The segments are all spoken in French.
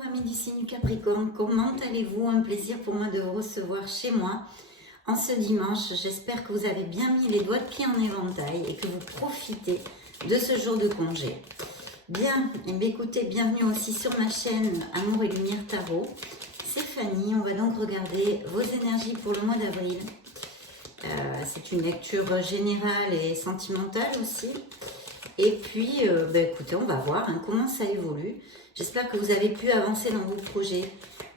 Bonjour amis du signe du Capricorne, comment allez-vous? Un plaisir pour moi de vous recevoir chez moi en ce dimanche. J'espère que vous avez bien mis les doigts de pied en éventail et que vous profitez de ce jour de congé. Bien, et bien écoutez, bienvenue aussi sur ma chaîne Amour et Lumière Tarot. C'est Fanny, on va donc regarder vos énergies pour le mois d'avril. C'est une lecture générale et sentimentale aussi. Et puis, écoutez, on va voir comment ça évolue. J'espère que vous avez pu avancer dans vos projets,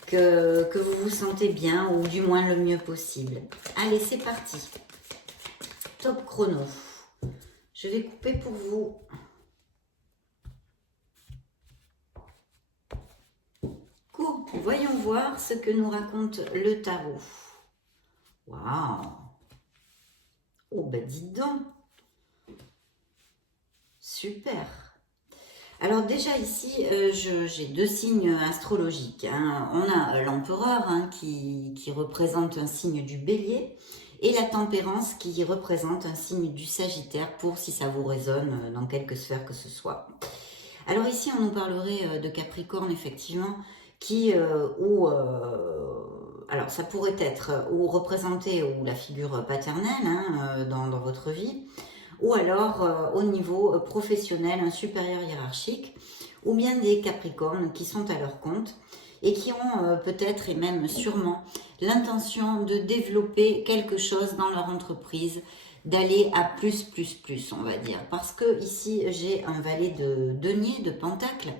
que vous vous sentez bien ou du moins le mieux possible. Allez, c'est parti. Top chrono. Je vais couper pour vous. Cool. Voyons voir ce que nous raconte le tarot. Waouh. Oh, ben dites donc. Super. Alors déjà ici, j'ai deux signes astrologiques. On a l'empereur qui représente un signe du bélier et la tempérance qui représente un signe du sagittaire pour si ça vous résonne dans quelque sphère que ce soit. Alors ici, on nous parlerait de Capricorne effectivement alors ça pourrait être ou représenter ou la figure paternelle dans votre vie, ou alors au niveau professionnel, un supérieur hiérarchique, ou bien des Capricornes qui sont à leur compte et qui ont peut-être et même sûrement l'intention de développer quelque chose dans leur entreprise, d'aller à plus, on va dire. Parce que ici, j'ai un valet de denier, de pentacle,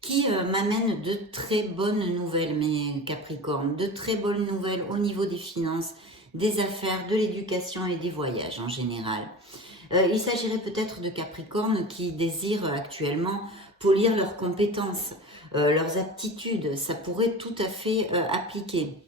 qui m'amène de très bonnes nouvelles, mes Capricornes, de très bonnes nouvelles au niveau des finances, des affaires, de l'éducation et des voyages en général. Il s'agirait peut-être de Capricornes qui désirent actuellement polir leurs compétences, leurs aptitudes. Ça pourrait tout à fait appliquer.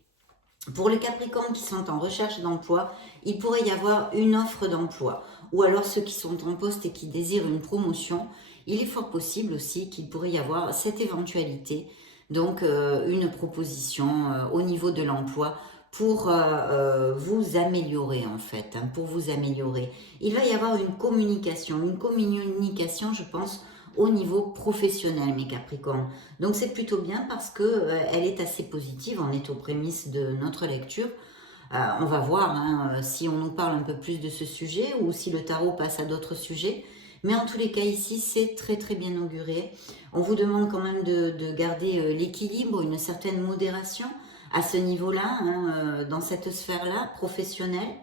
Pour les Capricornes qui sont en recherche d'emploi, il pourrait y avoir une offre d'emploi. Ou alors ceux qui sont en poste et qui désirent une promotion, il est fort possible aussi qu'il pourrait y avoir cette éventualité. Donc une proposition au niveau de l'emploi pour vous améliorer en fait, pour vous améliorer. Il va y avoir une communication, je pense, au niveau professionnel, mes Capricornes. Donc c'est plutôt bien parce que elle est assez positive, on est aux prémices de notre lecture. On va voir si on nous parle un peu plus de ce sujet ou si le tarot passe à d'autres sujets. Mais en tous les cas ici, c'est très très bien auguré. On vous demande quand même de garder l'équilibre, une certaine modération à ce niveau-là, dans cette sphère-là, professionnelle,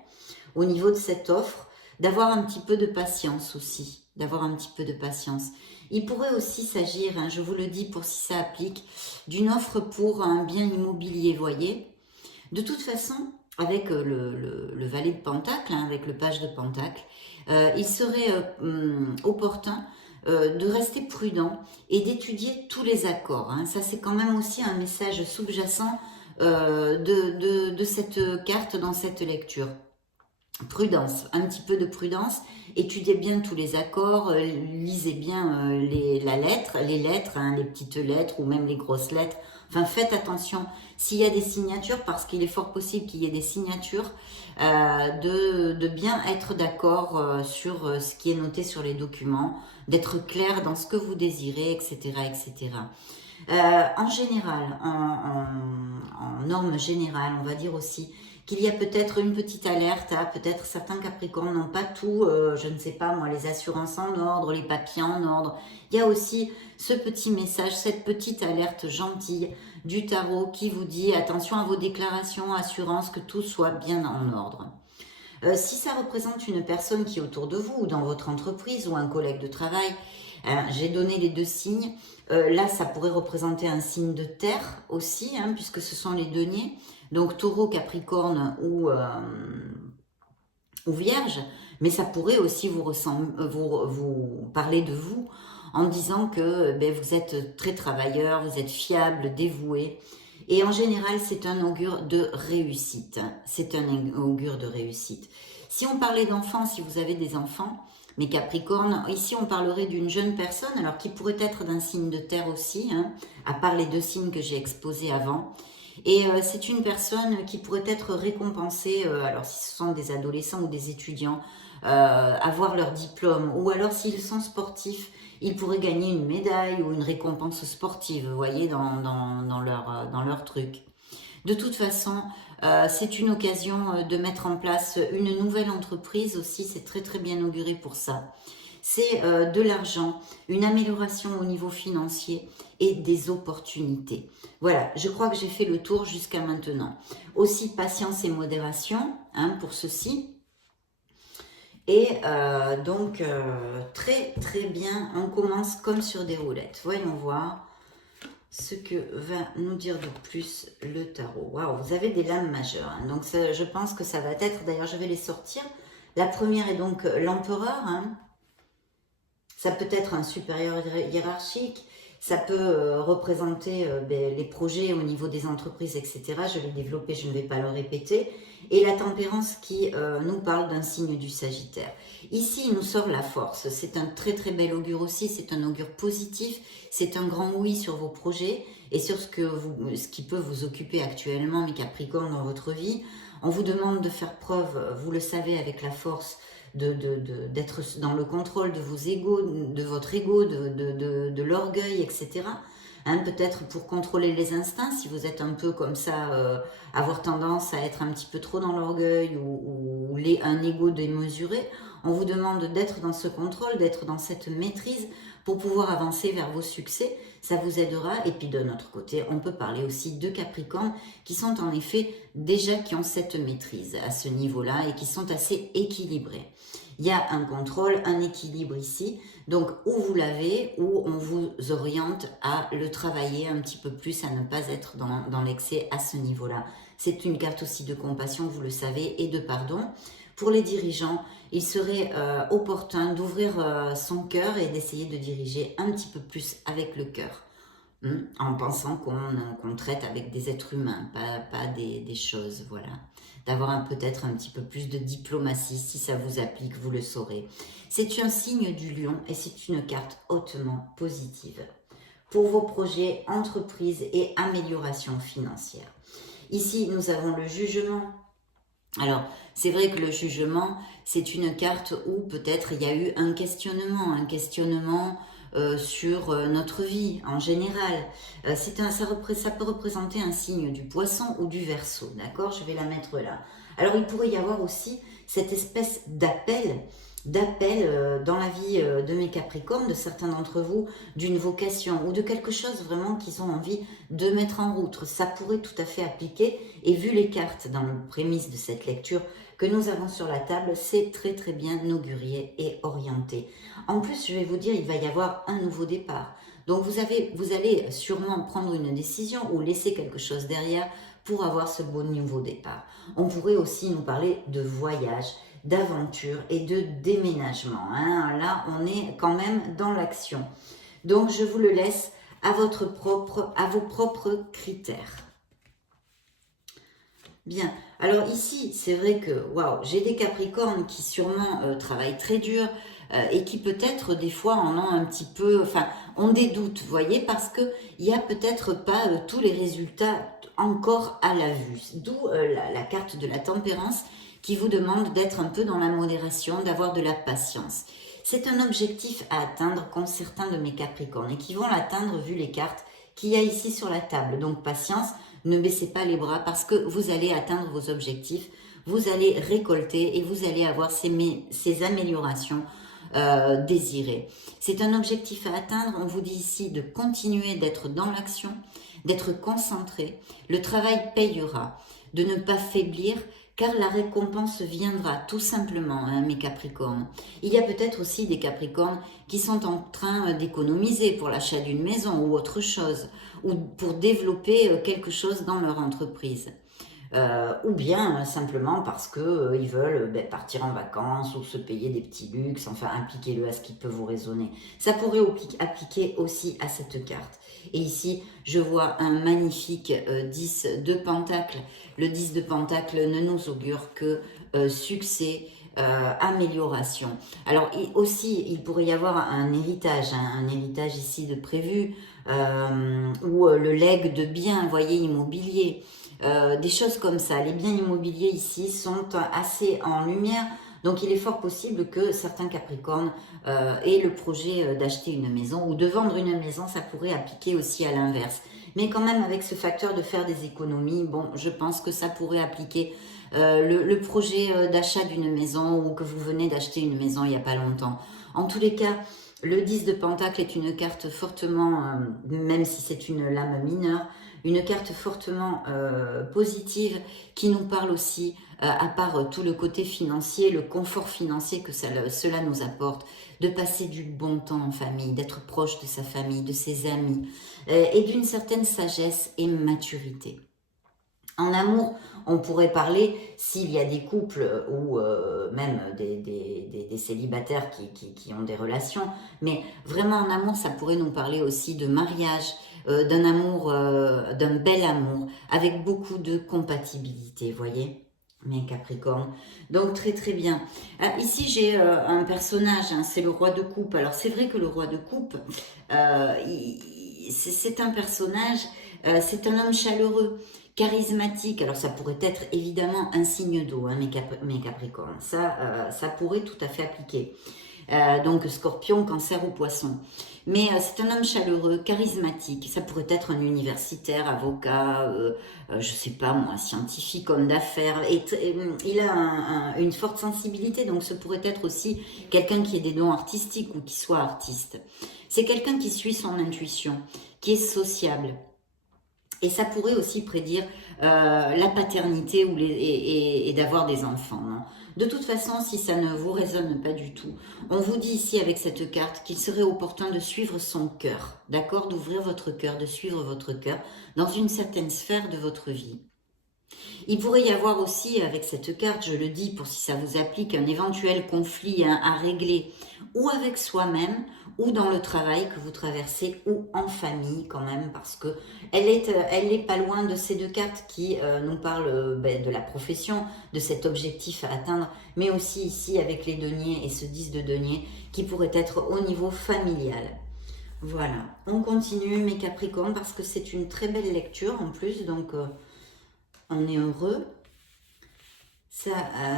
au niveau de cette offre, d'avoir un petit peu de patience aussi, d'avoir un petit peu de patience. Il pourrait aussi s'agir, je vous le dis pour si ça applique, d'une offre pour un bien immobilier, voyez. De toute façon, avec le valet de Pentacle, avec le page de Pentacle, il serait opportun de rester prudent et d'étudier tous les accords. Ça, c'est quand même aussi un message sous-jacent de cette carte dans cette lecture. Prudence, un petit peu de prudence, étudiez bien tous les accords, lisez bien les lettres, les petites lettres ou même les grosses lettres. Enfin, faites attention s'il y a des signatures, parce qu'il est fort possible qu'il y ait des signatures, de bien être d'accord sur ce qui est noté sur les documents, d'être clair dans ce que vous désirez, etc. etc. En général, en norme générale, on va dire aussi qu'il y a peut-être une petite alerte, peut-être certains Capricornes n'ont pas tout, je ne sais pas moi, les assurances en ordre, les papiers en ordre. Il y a aussi ce petit message, cette petite alerte gentille du tarot qui vous dit attention à vos déclarations, assurance, que tout soit bien en ordre. Si ça représente une personne qui est autour de vous, ou dans votre entreprise, ou un collègue de travail, j'ai donné les deux signes. Là, ça pourrait représenter un signe de terre aussi, puisque ce sont les deniers. Donc taureau, capricorne ou vierge. Mais ça pourrait aussi vous parler de vous en disant que vous êtes très travailleur, vous êtes fiable, dévoué. Et en général, c'est un augure de réussite. C'est un augure de réussite. Si on parlait d'enfants, si vous avez des enfants, mes Capricornes, ici on parlerait d'une jeune personne, alors qui pourrait être d'un signe de terre aussi, à part les deux signes que j'ai exposés avant. Et c'est une personne qui pourrait être récompensée, alors si ce sont des adolescents ou des étudiants, avoir leur diplôme, ou alors s'ils sont sportifs, ils pourraient gagner une médaille ou une récompense sportive, vous voyez, dans leur truc. De toute façon, c'est une occasion de mettre en place une nouvelle entreprise aussi, c'est très très bien auguré pour ça. C'est de l'argent, une amélioration au niveau financier et des opportunités. Voilà, je crois que j'ai fait le tour jusqu'à maintenant. Aussi, patience et modération hein, pour ceci. Et donc, très très bien, on commence comme sur des roulettes. Voyons voir ce que va nous dire de plus le tarot. Waouh, vous avez des lames majeures. Hein. Donc, ça, je pense que ça va être, d'ailleurs, je vais les sortir. La première est donc l'empereur. Hein. Ça peut être un supérieur hiérarchique. Ça peut représenter les projets au niveau des entreprises, etc. Je vais développer, je ne vais pas le répéter. Et la tempérance qui nous parle d'un signe du Sagittaire. Ici, il nous sort la force. C'est un très très bel augure aussi. C'est un augure positif. C'est un grand oui sur vos projets et sur ce qui peut vous occuper actuellement, mes Capricornes, dans votre vie. On vous demande de faire preuve, vous le savez, avec la force, d'être dans le contrôle de vos égos, de votre ego, de l'orgueil, etc. Hein, peut-être pour contrôler les instincts, si vous êtes un peu comme ça, avoir tendance à être un petit peu trop dans l'orgueil ou un ego démesuré, on vous demande d'être dans ce contrôle, d'être dans cette maîtrise pour pouvoir avancer vers vos succès. Ça vous aidera. Et puis de notre côté, on peut parler aussi de Capricorne qui sont en effet déjà qui ont cette maîtrise à ce niveau-là et qui sont assez équilibrés. Il y a un contrôle, un équilibre ici. Donc, où vous l'avez, où on vous oriente à le travailler un petit peu plus, à ne pas être dans l'excès à ce niveau-là. C'est une carte aussi de compassion, vous le savez, et de pardon. Pour les dirigeants, il serait opportun d'ouvrir son cœur et d'essayer de diriger un petit peu plus avec le cœur. En pensant qu'on traite avec des êtres humains, pas des choses, voilà. D'avoir peut-être un petit peu plus de diplomatie, si ça vous applique, vous le saurez. C'est un signe du lion et c'est une carte hautement positive pour vos projets, entreprises et amélioration financière. Ici, nous avons le jugement. Alors, c'est vrai que le jugement, c'est une carte où peut-être il y a eu un questionnement sur notre vie en général. Ça peut représenter un signe du poisson ou du Verseau, d'accord? Je vais la mettre là. Alors, il pourrait y avoir aussi cette espèce d'appel dans la vie de mes Capricornes, de certains d'entre vous, d'une vocation ou de quelque chose vraiment qu'ils ont envie de mettre en route. Ça pourrait tout à fait appliquer et vu les cartes dans le prémisse de cette lecture que nous avons sur la table, c'est très très bien augurier et orienté. En plus, je vais vous dire, il va y avoir un nouveau départ. Donc vous allez sûrement prendre une décision ou laisser quelque chose derrière pour avoir ce beau nouveau départ. On pourrait aussi nous parler de voyage, d'aventure et de déménagement. Hein. Là, on est quand même dans l'action. Donc, je vous le laisse à vos propres critères. Bien. Alors ici, c'est vrai que, waouh, j'ai des Capricornes qui sûrement travaillent très dur et qui peut-être des fois en ont un petit peu, enfin, ont des doutes, vous voyez, parce que il y a peut-être pas tous les résultats encore à la vue. D'où la carte de la tempérance qui vous demande d'être un peu dans la modération, d'avoir de la patience. C'est un objectif à atteindre qu'ont certains de mes Capricornes et qui vont l'atteindre vu les cartes qu'il y a ici sur la table. Donc patience, ne baissez pas les bras parce que vous allez atteindre vos objectifs, vous allez récolter et vous allez avoir ces améliorations désirées. C'est un objectif à atteindre, on vous dit ici de continuer d'être dans l'action, d'être concentré, le travail payera, de ne pas faiblir, car la récompense viendra tout simplement, hein, mes Capricornes. Il y a peut-être aussi des Capricornes qui sont en train d'économiser pour l'achat d'une maison ou autre chose, ou pour développer quelque chose dans leur entreprise. Ou bien simplement parce que ils veulent partir en vacances ou se payer des petits luxes, enfin appliquez-le à ce qui peut vous résonner. Ça pourrait appliquer aussi à cette carte. Et ici, je vois un magnifique 10 de Pentacle. Le 10 de Pentacle ne nous augure que succès, amélioration. Alors aussi, il pourrait y avoir un héritage, hein, un héritage ici de prévu, ou le legs de biens, voyez, immobilier. Des choses comme ça. Les biens immobiliers ici sont assez en lumière Donc il est fort possible que certains Capricornes aient le projet d'acheter une maison ou de vendre une maison, ça pourrait appliquer aussi à l'inverse. Mais quand même avec ce facteur de faire des économies, bon, je pense que ça pourrait appliquer le projet d'achat d'une maison ou que vous venez d'acheter une maison il n'y a pas longtemps. En tous les cas, le 10 de Pentacle est une carte fortement, même si c'est une lame mineure, une carte fortement positive qui nous parle aussi, à part tout le côté financier, le confort financier que cela nous apporte, de passer du bon temps en famille, d'être proche de sa famille, de ses amis, et d'une certaine sagesse et maturité. En amour, on pourrait parler, s'il y a des couples ou même des célibataires qui ont des relations, mais vraiment en amour, ça pourrait nous parler aussi de mariage, d'un amour, d'un bel amour, avec beaucoup de compatibilité, voyez, mes Capricornes. Donc très très bien. Ici j'ai un personnage, hein, c'est le roi de coupe. Alors c'est vrai que le roi de coupe, c'est un personnage, c'est un homme chaleureux, charismatique. Alors ça pourrait être évidemment un signe d'eau, hein, mes Capricornes. Ça pourrait tout à fait appliquer. Donc Scorpion, Cancer ou Poisson. Mais c'est un homme chaleureux, charismatique. Ça pourrait être un universitaire, avocat, je sais pas moi, scientifique, homme d'affaires. Il a une forte sensibilité, donc ce pourrait être aussi quelqu'un qui ait des dons artistiques ou qui soit artiste. C'est quelqu'un qui suit son intuition, qui est sociable. Et ça pourrait aussi prédire la paternité et d'avoir des enfants. Non, de toute façon, si ça ne vous résonne pas du tout, on vous dit ici avec cette carte qu'il serait opportun de suivre son cœur, d'accord, d'ouvrir votre cœur, de suivre votre cœur dans une certaine sphère de votre vie. Il pourrait y avoir aussi, avec cette carte, je le dis pour si ça vous applique, un éventuel conflit à régler, ou avec soi-même, ou dans le travail que vous traversez, ou en famille quand même, parce que elle est pas loin de ces deux cartes qui nous parlent de la profession, de cet objectif à atteindre, mais aussi ici avec les deniers et ce 10 de denier qui pourrait être au niveau familial. Voilà, on continue mes Capricornes parce que c'est une très belle lecture en plus, donc on est heureux. Ça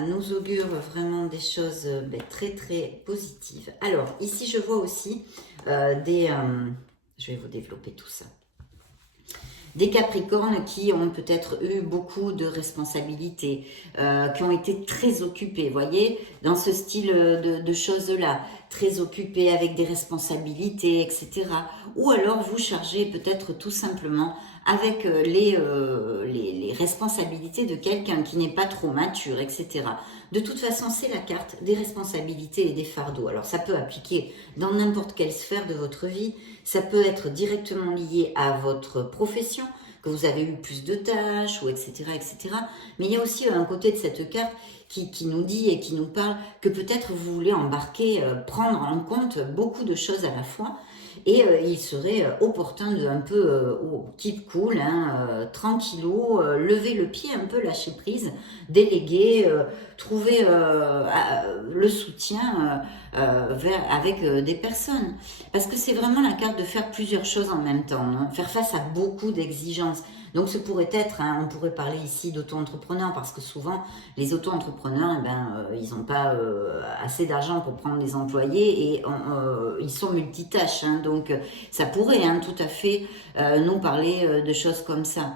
nous augure vraiment des choses très très positives. Alors ici je vois aussi je vais vous développer tout ça. Des Capricornes qui ont peut-être eu beaucoup de responsabilités, qui ont été très occupés, voyez, dans ce style de choses-là, très occupés avec des responsabilités, etc. Ou alors vous chargez peut-être tout simplement avec les responsabilités de quelqu'un qui n'est pas trop mature, etc. De toute façon, c'est la carte des responsabilités et des fardeaux. Alors ça peut appliquer dans n'importe quelle sphère de votre vie, ça peut être directement lié à votre profession, que vous avez eu plus de tâches, ou etc., etc. Mais il y a aussi un côté de cette carte qui nous dit et qui nous parle que peut-être vous voulez embarquer, prendre en compte beaucoup de choses à la fois, et il serait opportun de un peu keep cool, hein, tranquillou, lever le pied un peu, lâcher prise, déléguer, trouver le soutien avec des personnes. Parce que c'est vraiment la carte de faire plusieurs choses en même temps, non, faire face à beaucoup d'exigences. Donc ce pourrait être, hein, on pourrait parler ici d'auto-entrepreneurs parce que souvent les auto-entrepreneurs, ils n'ont pas assez d'argent pour prendre des employés et ils sont multitâches. Hein, donc ça pourrait tout à fait nous parler de choses comme ça.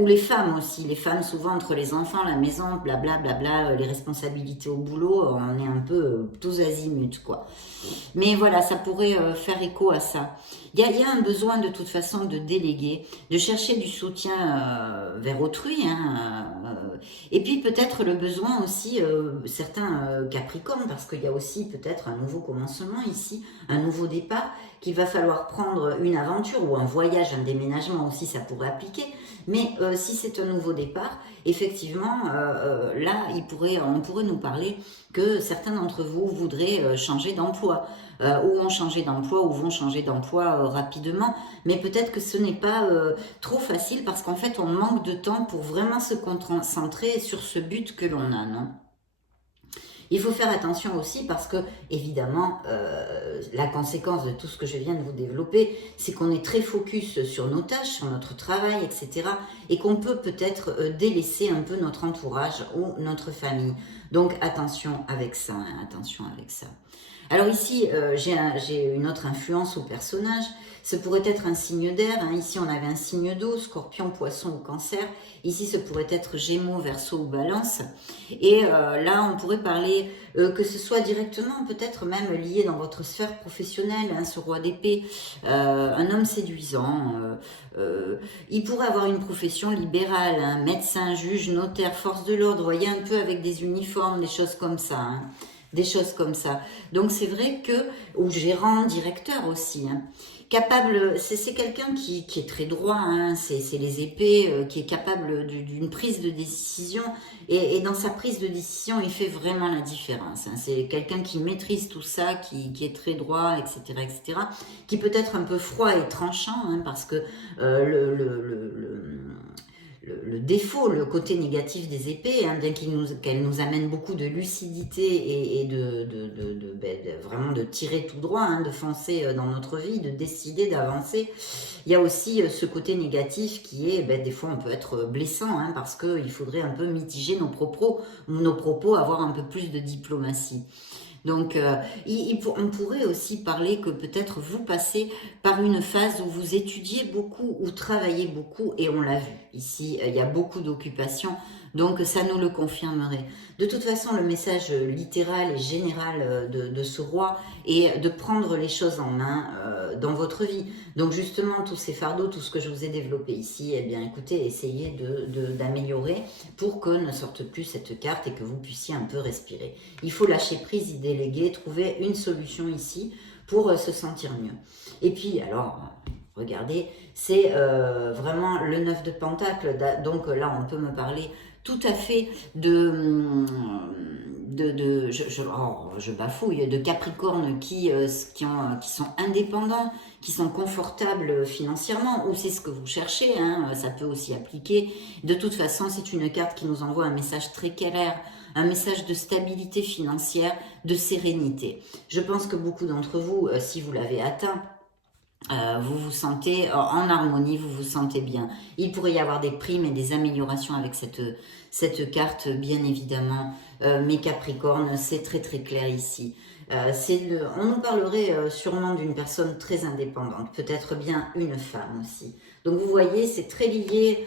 Ou les femmes aussi, les femmes souvent entre les enfants, la maison, blablabla, les responsabilités au boulot, on est un peu tous azimuts quoi. Mais voilà, ça pourrait faire écho à ça. Il y a un besoin de toute façon de déléguer, de chercher du soutien vers autrui. Et puis peut-être le besoin aussi, certains Capricornes, parce qu'il y a aussi peut-être un nouveau commencement ici, un nouveau départ, qu'il va falloir prendre une aventure ou un voyage, un déménagement aussi, ça pourrait appliquer. Mais si c'est un nouveau départ, effectivement, là, on pourrait nous parler que certains d'entre vous voudraient changer d'emploi, ou ont changé d'emploi, ou vont changer d'emploi rapidement. Mais peut-être que ce n'est pas trop facile parce qu'en fait, on manque de temps pour vraiment se concentrer sur ce but que l'on a, non ? Il faut faire attention aussi parce que, évidemment, la conséquence de tout ce que je viens de vous développer, c'est qu'on est très focus sur nos tâches, sur notre travail, etc. et qu'on peut peut-être délaisser un peu notre entourage ou notre famille. Donc, attention avec ça, hein, attention avec ça. Alors ici, j'ai une autre influence au personnage. Ce pourrait être un signe d'air. Hein. Ici, on avait un signe d'eau, Scorpion, Poisson ou Cancer. Ici, ce pourrait être Gémeaux, Verseau ou Balance. Et là, on pourrait parler que ce soit directement, peut-être même lié dans votre sphère professionnelle, hein, ce roi d'épée, un homme séduisant. Il pourrait avoir une profession libérale, hein, médecin, juge, notaire, force de l'ordre. Vous voyez, un peu avec des uniformes, des choses comme ça. Hein. Des choses comme ça. Donc c'est vrai que, ou gérant, directeur aussi, hein, capable, c'est quelqu'un qui est très droit, hein, c'est les épées, qui est capable d'une prise de décision, et dans sa prise de décision, il fait vraiment la différence. Hein. C'est quelqu'un qui maîtrise tout ça, qui est très droit, etc., etc., qui peut être un peu froid et tranchant, hein, parce que le défaut, le côté négatif des épées, hein, bien qu'elles nous amènent beaucoup de lucidité et vraiment de tirer tout droit, hein, de foncer dans notre vie, de décider d'avancer, il y a aussi ce côté négatif qui est, des fois on peut être blessant, hein, parce qu'il faudrait un peu mitiger nos propos, avoir un peu plus de diplomatie. Donc, on pourrait aussi parler que peut-être vous passez par une phase où vous étudiez beaucoup, ou travaillez beaucoup, et on l'a vu. Ici, il y a beaucoup d'occupations, donc ça nous le confirmerait. De toute façon, le message littéral et général de ce roi est de prendre les choses en main dans votre vie. Donc justement, tous ces fardeaux, tout ce que je vous ai développé ici, eh bien écoutez, essayez d'améliorer pour que ne sorte plus cette carte et que vous puissiez un peu respirer. Il faut lâcher prise, y déléguer, trouver une solution ici pour se sentir mieux. Et puis, alors, regardez, c'est vraiment le 9 de Pentacle, donc là on peut me parler tout à fait je bafouille, de Capricorne qui sont indépendants, qui sont confortables financièrement, ou c'est ce que vous cherchez, hein, ça peut aussi appliquer. De toute façon, c'est une carte qui nous envoie un message très clair, un message de stabilité financière, de sérénité. Je pense que beaucoup d'entre vous, si vous l'avez atteint, vous vous sentez en harmonie, vous vous sentez bien. Il pourrait y avoir des primes et des améliorations avec cette carte, bien évidemment. Mais Capricorne, c'est très très clair ici. On nous parlerait sûrement d'une personne très indépendante, peut-être bien une femme aussi. Donc vous voyez, c'est très lié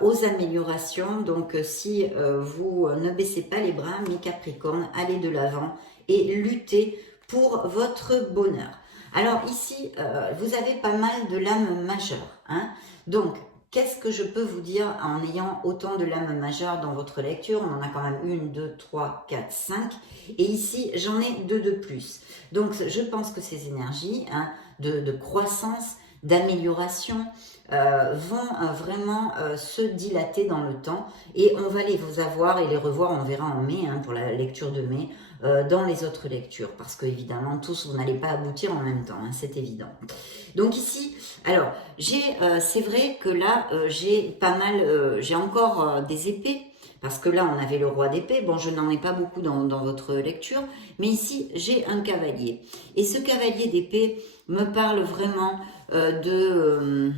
aux améliorations. Donc si vous ne baissez pas les bras, mes Capricornes, allez de l'avant et luttez pour votre bonheur. Alors ici, vous avez pas mal de lames majeures. Hein. Donc, qu'est-ce que je peux vous dire en ayant autant de lames majeures dans votre lecture? On en a quand même 1, 2, 3, 4, 5. Et ici, j'en ai 2 de plus. Donc, je pense que ces énergies de croissance, d'amélioration, vont vraiment se dilater dans le temps. Et on va les vous avoir et les revoir, on verra en mai, hein, pour la lecture de mai, dans les autres lectures, parce que évidemment tous vous n'allez pas aboutir en même temps, hein, c'est évident. Donc ici, alors c'est vrai que là j'ai pas mal, j'ai encore des épées, parce que là on avait le roi d'épée. Bon, je n'en ai pas beaucoup dans votre lecture, mais ici j'ai un cavalier, et ce cavalier d'épée me parle vraiment de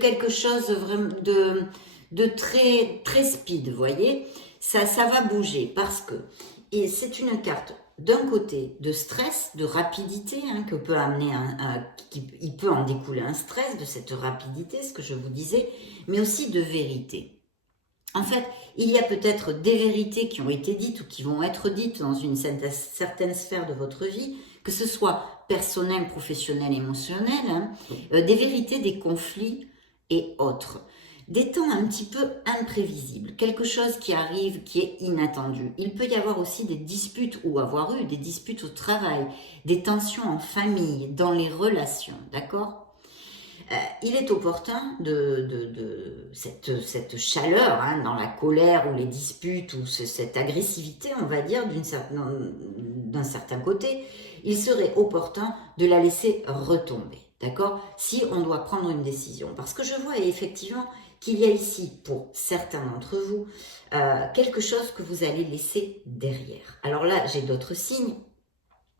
quelque chose vraiment de très très speed, vous voyez, ça va bouger, parce que et c'est une carte d'un côté de stress, de rapidité, hein, que peut amener il peut en découler un stress de cette rapidité, ce que je vous disais, mais aussi de vérité. En fait, il y a peut-être des vérités qui ont été dites ou qui vont être dites dans une certaine sphère de votre vie, que ce soit personnel, professionnel, émotionnel, hein, des vérités, des conflits et autres. Des temps un petit peu imprévisibles, quelque chose qui arrive, qui est inattendu. Il peut y avoir aussi des disputes, ou avoir eu des disputes au travail, des tensions en famille, dans les relations, d'accord ? Il est opportun de cette chaleur, hein, dans la colère ou les disputes, ou cette agressivité, on va dire, d'un certain côté, il serait opportun de la laisser retomber, d'accord ? Si on doit prendre une décision. Parce que je vois effectivement qu'il y a ici, pour certains d'entre vous, quelque chose que vous allez laisser derrière. Alors là, j'ai d'autres signes,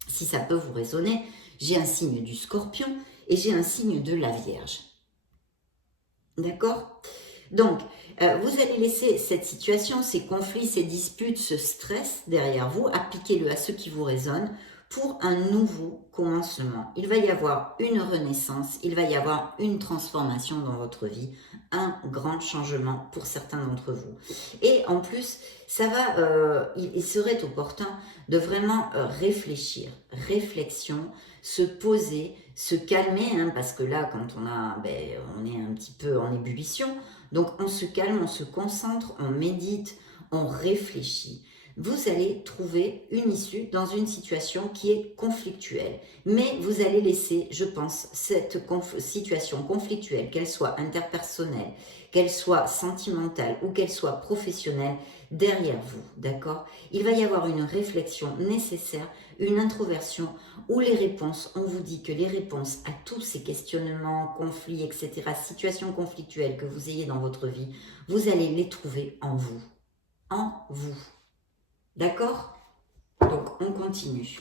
si ça peut vous résonner. J'ai un signe du Scorpion et j'ai un signe de la Vierge. D'accord? Donc, vous allez laisser cette situation, ces conflits, ces disputes, ce stress derrière vous, appliquez-le à ce qui vous résonne pour un nouveau commencement. Il va y avoir une renaissance, il va y avoir une transformation dans votre vie, un grand changement pour certains d'entre vous. Et en plus, ça va, il serait opportun de vraiment réfléchir, réflexion, se poser, se calmer, hein, parce que là, quand on est un petit peu en ébullition, donc on se calme, on se concentre, on médite, on réfléchit. Vous allez trouver une issue dans une situation qui est conflictuelle. Mais vous allez laisser, je pense, cette situation conflictuelle, qu'elle soit interpersonnelle, qu'elle soit sentimentale ou qu'elle soit professionnelle, derrière vous, d'accord? Il va y avoir une réflexion nécessaire, une introversion, où les réponses, on vous dit que les réponses à tous ces questionnements, conflits, etc., situations conflictuelles que vous ayez dans votre vie, vous allez les trouver en vous. En vous. D'accord? Donc, on continue.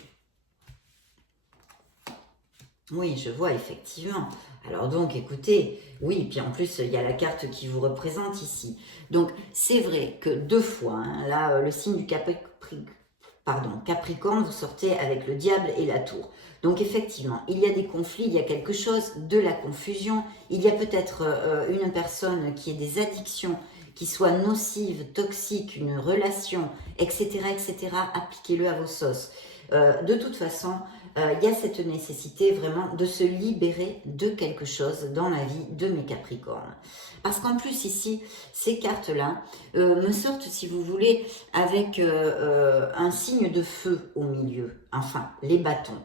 Oui, je vois, effectivement. Alors donc, écoutez, oui, puis en plus, il y a la carte qui vous représente ici. Donc, c'est vrai que 2 fois, hein, là, le signe du Capricorne, vous sortez avec le diable et la tour. Donc, effectivement, il y a des conflits, il y a quelque chose, de la confusion. Il y a peut-être une personne qui ait des addictions, qui soit nocive, toxique, une relation, etc., etc. Appliquez-le à vos sauces. De toute façon, il y a cette nécessité vraiment de se libérer de quelque chose dans la vie de mes Capricornes. Parce qu'en plus ici, ces cartes-là me sortent, si vous voulez, avec un signe de feu au milieu, enfin, les bâtons.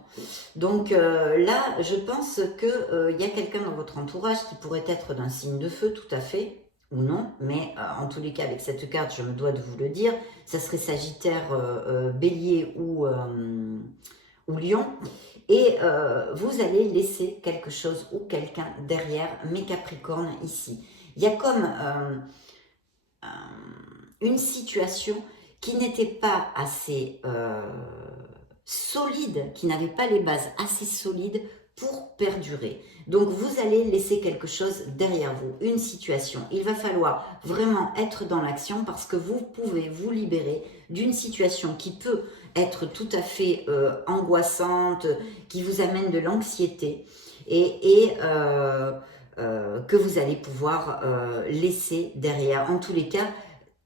Donc là, je pense qu'il y a quelqu'un dans votre entourage qui pourrait être d'un signe de feu, tout à fait, ou non, mais en tous les cas, avec cette carte, je me dois de vous le dire, ça serait Sagittaire, Bélier ou Lion, et vous allez laisser quelque chose ou quelqu'un derrière mes Capricornes ici. Il y a comme une situation qui n'était pas assez solide, qui n'avait pas les bases assez solides pour perdurer. Donc vous allez laisser quelque chose derrière vous, une situation. Il va falloir vraiment être dans l'action parce que vous pouvez vous libérer d'une situation qui peut être tout à fait angoissante, qui vous amène de l'anxiété et que vous allez pouvoir laisser derrière. En tous les cas,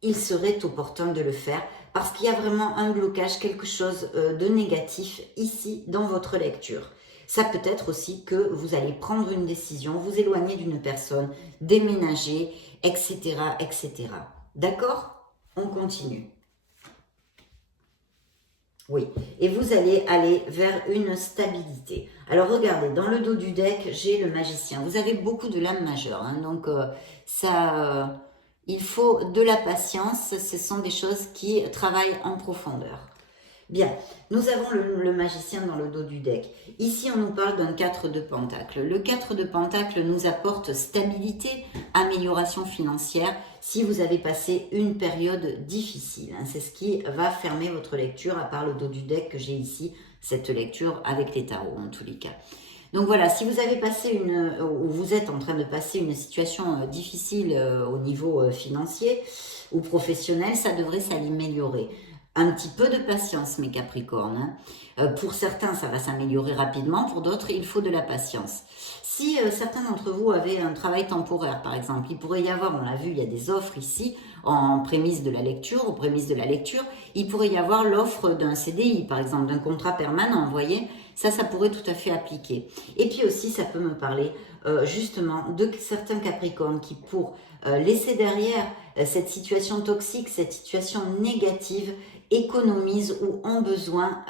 il serait opportun de le faire parce qu'il y a vraiment un blocage, quelque chose de négatif ici dans votre lecture. Ça peut être aussi que vous allez prendre une décision, vous éloigner d'une personne, déménager, etc., etc. D'accord? On continue. Oui, et vous allez aller vers une stabilité. Alors regardez, dans le dos du deck, j'ai le magicien. Vous avez beaucoup de lames majeures, hein, donc il faut de la patience. Ce sont des choses qui travaillent en profondeur. Bien, nous avons le magicien dans le dos du deck. Ici, on nous parle d'un 4 de pentacle. Le 4 de pentacle nous apporte stabilité, amélioration financière si vous avez passé une période difficile. Hein. C'est ce qui va fermer votre lecture, à part le dos du deck que j'ai ici, cette lecture avec les tarots en tous les cas. Donc voilà, si vous avez passé ou vous êtes en train de passer une situation difficile au niveau financier ou professionnel, ça devrait s'améliorer. Un petit peu de patience, mes Capricornes. Hein. Pour certains, ça va s'améliorer rapidement. Pour d'autres, il faut de la patience. Si certains d'entre vous avaient un travail temporaire, par exemple, il pourrait y avoir, on l'a vu, il y a des offres ici, en prémisse de la lecture, aux prémices de la lecture, il pourrait y avoir l'offre d'un CDI, par exemple, d'un contrat permanent, vous voyez. Ça pourrait tout à fait appliquer. Et puis aussi, ça peut me parler justement de certains Capricornes qui, pour laisser derrière cette situation toxique, cette situation négative, économisent ou ont besoin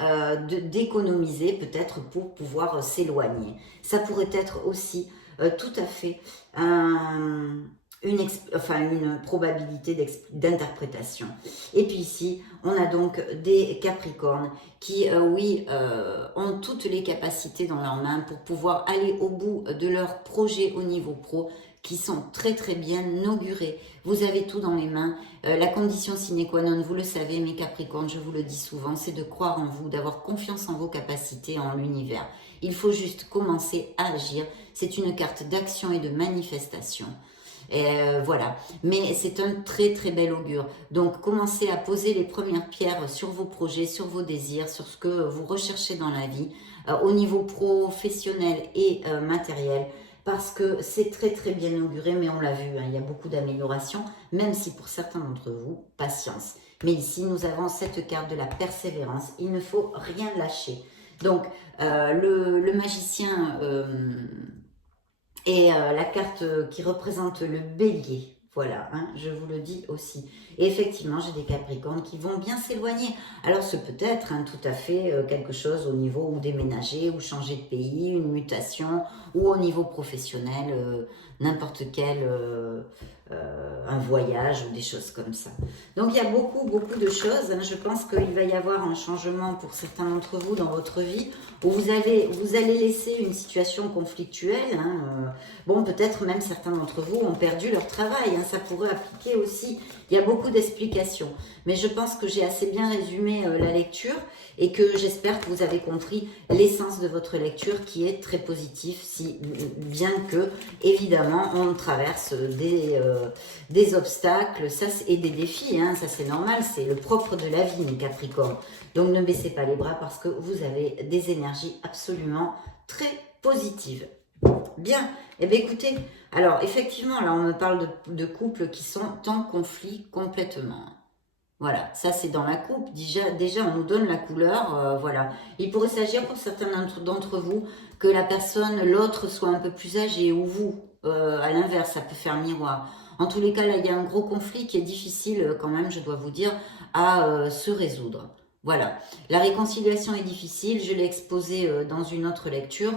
d'économiser peut-être pour pouvoir s'éloigner. Ça pourrait être aussi tout à fait une probabilité d'interprétation. Et puis ici, on a donc des Capricornes qui, ont toutes les capacités dans leurs mains pour pouvoir aller au bout de leur projet au niveau pro, qui sont très très bien augurés. Vous avez tout dans les mains. La condition sine qua non, vous le savez, mes Capricornes, je vous le dis souvent, c'est de croire en vous, d'avoir confiance en vos capacités, en l'univers. Il faut juste commencer à agir. C'est une carte d'action et de manifestation. Voilà, mais c'est un très très bel augure. Donc commencez à poser les premières pierres sur vos projets, sur vos désirs, sur ce que vous recherchez dans la vie, au niveau professionnel et matériel, parce que c'est très très bien auguré, mais on l'a vu, hein, il y a beaucoup d'améliorations, même si pour certains d'entre vous, patience. Mais ici, nous avons cette carte de la persévérance, il ne faut rien lâcher. Donc, le magicien... et la carte qui représente le bélier, voilà, hein, je vous le dis aussi. Et effectivement, j'ai des Capricornes qui vont bien s'éloigner. Alors, c'est peut-être hein, tout à fait quelque chose au niveau où déménager, ou changer de pays, une mutation, ou au niveau professionnel, n'importe quel, un voyage ou des choses comme ça. Donc, il y a beaucoup de choses. Hein. Je pense qu'il va y avoir un changement pour certains d'entre vous dans votre vie, où vous allez laisser une situation conflictuelle. Hein, bon, peut-être même certains d'entre vous ont perdu leur travail. Hein, ça pourrait appliquer aussi. Il y a beaucoup d'explications. Mais je pense que j'ai assez bien résumé la lecture et que j'espère que vous avez compris l'essence de votre lecture qui est très positive, si bien que, évidemment, on traverse des obstacles ça, et des défis. Hein, ça, c'est normal. C'est le propre de la vie, mes Capricornes. Donc, ne baissez pas les bras parce que vous avez des énergies absolument très positives. Bien, eh bien écoutez, alors effectivement, là on me parle de couples qui sont en conflit complètement. Voilà, ça c'est dans la coupe, déjà on nous donne la couleur, voilà. Il pourrait s'agir pour certains d'entre vous que la personne, l'autre soit un peu plus âgée ou vous, à l'inverse, ça peut faire miroir. En tous les cas, là il y a un gros conflit qui est difficile quand même, je dois vous dire, à se résoudre. Voilà, la réconciliation est difficile, je l'ai exposé dans une autre lecture,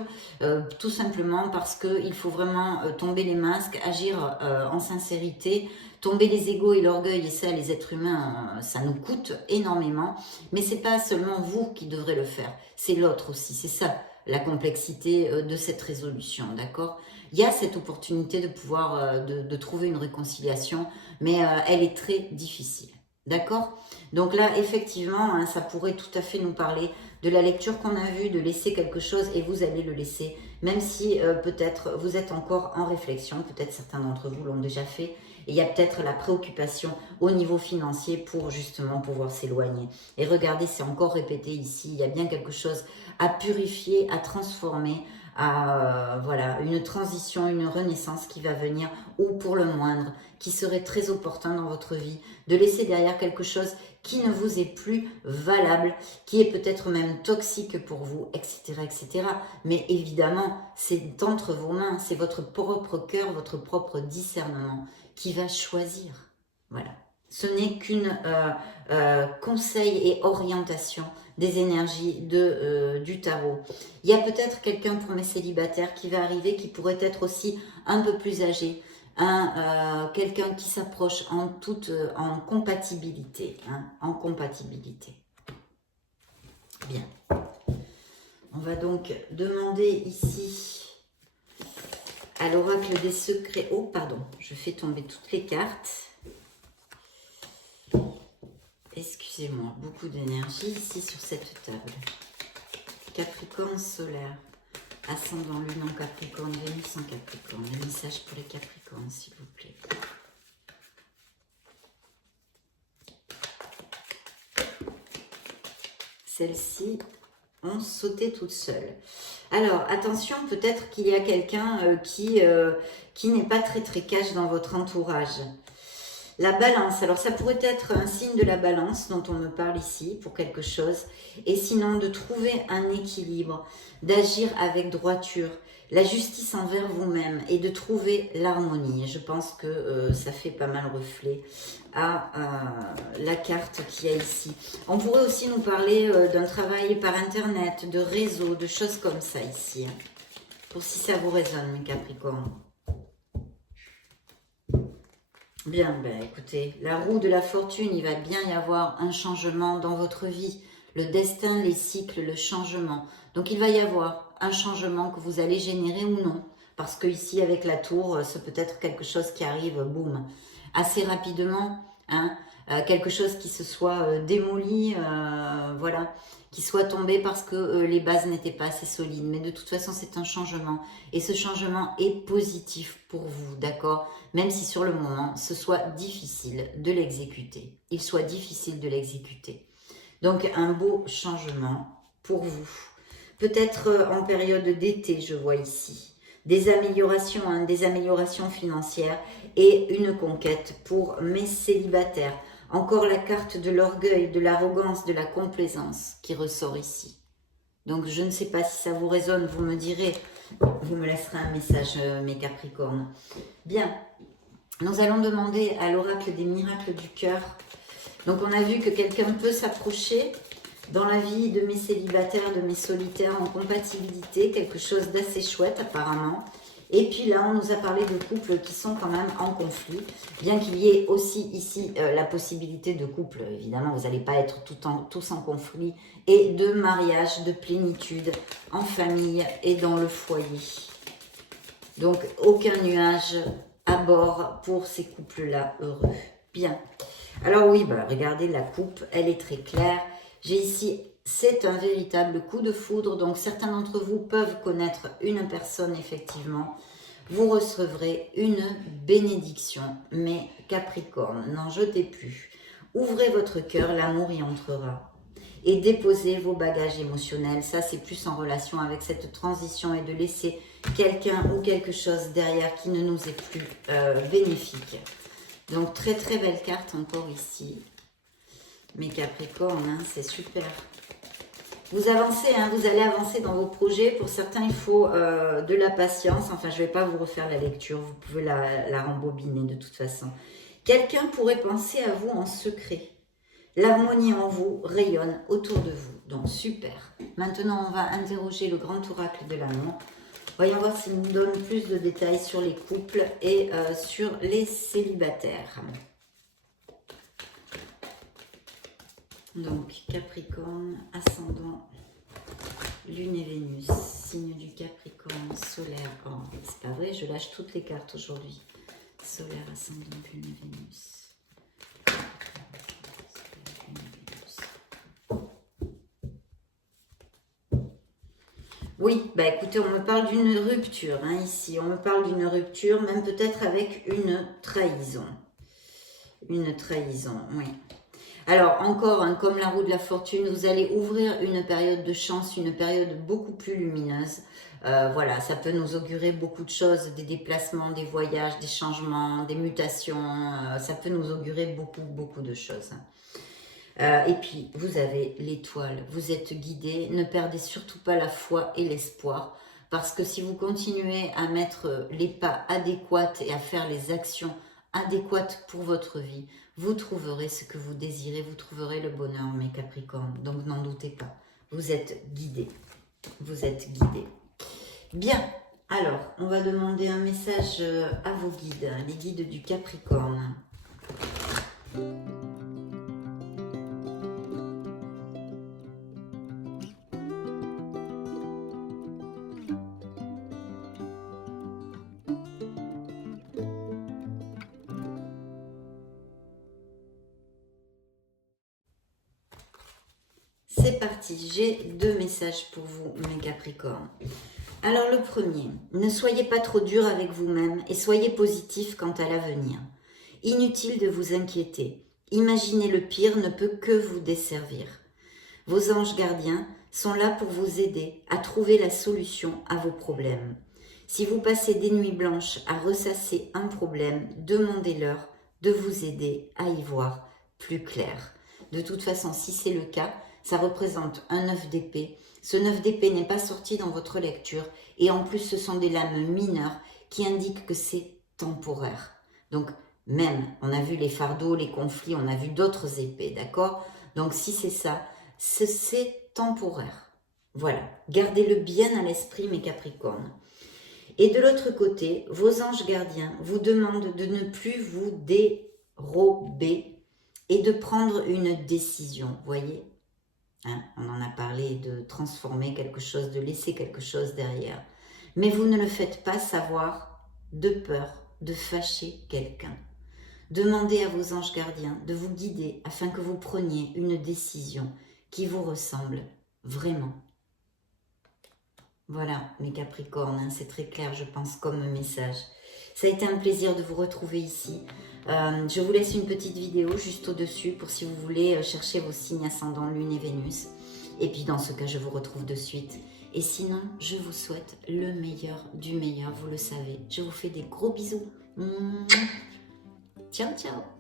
tout simplement parce qu'il faut vraiment tomber les masques, agir en sincérité, tomber les égos et l'orgueil, et ça les êtres humains, ça nous coûte énormément, mais c'est pas seulement vous qui devrez le faire, c'est l'autre aussi, c'est ça la complexité de cette résolution, d'accord? Il y a cette opportunité de pouvoir, de trouver une réconciliation, mais elle est très difficile. D'accord? Donc là, effectivement, hein, ça pourrait tout à fait nous parler de la lecture qu'on a vue, de laisser quelque chose, et vous allez le laisser, même si peut-être vous êtes encore en réflexion, peut-être certains d'entre vous l'ont déjà fait, et il y a peut-être la préoccupation au niveau financier pour justement pouvoir s'éloigner. Et regardez, c'est encore répété ici, il y a bien quelque chose à purifier, à transformer, à voilà, une transition, une renaissance qui va venir, ou pour le moindre, qui serait très opportun dans votre vie, de laisser derrière quelque chose qui ne vous est plus valable, qui est peut-être même toxique pour vous, etc., etc. Mais évidemment, c'est entre vos mains, c'est votre propre cœur, votre propre discernement qui va choisir. Voilà. Ce n'est qu'une conseil et orientation des énergies du tarot. Il y a peut-être quelqu'un pour mes célibataires qui va arriver, qui pourrait être aussi un peu plus âgé, quelqu'un qui s'approche en compatibilité, hein, en compatibilité. Bien. On va donc demander ici à l'oracle des secrets. Oh, pardon, je fais tomber toutes les cartes. Excusez-moi, beaucoup d'énergie ici sur cette table. Capricorne solaire, ascendant lune en Capricorne, Vénus en Capricorne. Un message pour les Capricornes, s'il vous plaît. Celles-ci ont sauté toutes seules. Alors, attention, peut-être qu'il y a quelqu'un qui n'est pas très cash dans votre entourage. La balance, alors ça pourrait être un signe de la balance dont on me parle ici pour quelque chose, et sinon de trouver un équilibre, d'agir avec droiture, la justice envers vous-même et de trouver l'harmonie. Je pense que ça fait pas mal reflet à la carte qu'il y a ici. On pourrait aussi nous parler d'un travail par internet, de réseau, de choses comme ça ici, hein, pour si ça vous résonne, mes Capricornes. Bien, ben écoutez, la roue de la fortune, il va bien y avoir un changement dans votre vie. Le destin, les cycles, le changement. Donc il va y avoir un changement que vous allez générer ou non. parce que ici, avec la tour, c'est peut-être quelque chose qui arrive, boum, assez rapidement, hein, quelque chose qui se soit démoli, voilà, qui soit tombé parce que les bases n'étaient pas assez solides. Mais de toute façon, c'est un changement. Et ce changement est positif pour vous, d'accord? Même si sur le moment, ce soit difficile de l'exécuter. Il soit difficile de l'exécuter. Donc, un beau changement pour vous. Peut-être en période d'été, je vois ici. Des améliorations, hein, des améliorations financières et une conquête pour mes célibataires. Encore la carte de l'orgueil, de l'arrogance, de la complaisance qui ressort ici. Donc, je ne sais pas si ça vous résonne, vous me direz, vous me laisserez un message, mes Capricornes. Bien, nous allons demander à l'oracle des miracles du cœur. Donc, on a vu que quelqu'un peut s'approcher dans la vie de mes célibataires, de mes solitaires en compatibilité, quelque chose d'assez chouette apparemment. Et puis là, on nous a parlé de couples qui sont quand même en conflit, bien qu'il y ait aussi ici la possibilité de couple. Évidemment, vous n'allez pas être tous en conflit, et de mariage, de plénitude en famille et dans le foyer. Donc, aucun nuage à bord pour ces couples-là heureux. Bien. Alors oui, bah, regardez la coupe, elle est très claire. J'ai ici, c'est un véritable coup de foudre, donc certains d'entre vous peuvent connaître une personne, effectivement. Vous recevrez une bénédiction, mais Capricorne, n'en jetez plus. Ouvrez votre cœur, l'amour y entrera. Et déposez vos bagages émotionnels, ça c'est plus en relation avec cette transition et de laisser quelqu'un ou quelque chose derrière qui ne nous est plus bénéfique. Donc très très belle carte encore ici. Mes Capricornes, hein, c'est super. Vous avancez, hein, vous allez avancer dans vos projets. Pour certains, il faut de la patience. Enfin, je ne vais pas vous refaire la lecture. Vous pouvez la rembobiner de toute façon. Quelqu'un pourrait penser à vous en secret. L'harmonie en vous rayonne autour de vous. Donc, super. Maintenant, on va interroger le grand oracle de l'amour. Voyons voir s'il nous donne plus de détails sur les couples et sur les célibataires. Donc, Capricorne, ascendant, Lune et Vénus, signe du Capricorne, solaire. Oh, c'est pas vrai, je lâche toutes les cartes aujourd'hui. Solaire, ascendant, Lune et Vénus. Oui, bah écoutez, on me parle d'une rupture, hein, ici. On me parle d'une rupture, même peut-être avec une trahison. Une trahison, oui. Alors, encore, hein, comme la roue de la fortune, vous allez ouvrir une période de chance, une période beaucoup plus lumineuse. Voilà, ça peut nous augurer beaucoup de choses, des déplacements, des voyages, des changements, des mutations. Ça peut nous augurer beaucoup, beaucoup de choses. Et puis, vous avez l'étoile, vous êtes guidé. Ne perdez surtout pas la foi et l'espoir. Parce que si vous continuez à mettre les pas adéquats et à faire les actions adéquates pour votre vie, vous trouverez ce que vous désirez, vous trouverez le bonheur, mes Capricornes. Donc, n'en doutez pas. Vous êtes guidés. Vous êtes guidés. Bien. Alors, on va demander un message à vos guides, les guides du Capricorne. C'est parti, j'ai deux messages pour vous, mes Capricornes. Alors le premier, ne soyez pas trop dur avec vous-même et soyez positif quant à l'avenir. Inutile de vous inquiéter. Imaginer le pire ne peut que vous desservir. Vos anges gardiens sont là pour vous aider à trouver la solution à vos problèmes. Si vous passez des nuits blanches à ressasser un problème, demandez-leur de vous aider à y voir plus clair. De toute façon, si c'est le cas, ça représente un 9 d'épée. Ce 9 d'épée n'est pas sorti dans votre lecture et en plus ce sont des lames mineures qui indiquent que c'est temporaire. Donc même, on a vu les fardeaux, les conflits, on a vu d'autres épées, d'accord? Donc si c'est ça, c'est temporaire. Voilà, gardez-le bien à l'esprit mes Capricornes. Et de l'autre côté, vos anges gardiens vous demandent de ne plus vous dérober et de prendre une décision, voyez? Hein, on en a parlé de transformer quelque chose, de laisser quelque chose derrière. Mais vous ne le faites pas savoir de peur de fâcher quelqu'un. Demandez à vos anges gardiens de vous guider afin que vous preniez une décision qui vous ressemble vraiment. Voilà, mes Capricornes, hein, c'est très clair, je pense, comme message. Ça a été un plaisir de vous retrouver ici. Je vous laisse une petite vidéo juste au-dessus pour si vous voulez chercher vos signes ascendants, Lune et Vénus. Et puis dans ce cas, je vous retrouve de suite. Et sinon, je vous souhaite le meilleur du meilleur, vous le savez. Je vous fais des gros bisous. Ciao, ciao.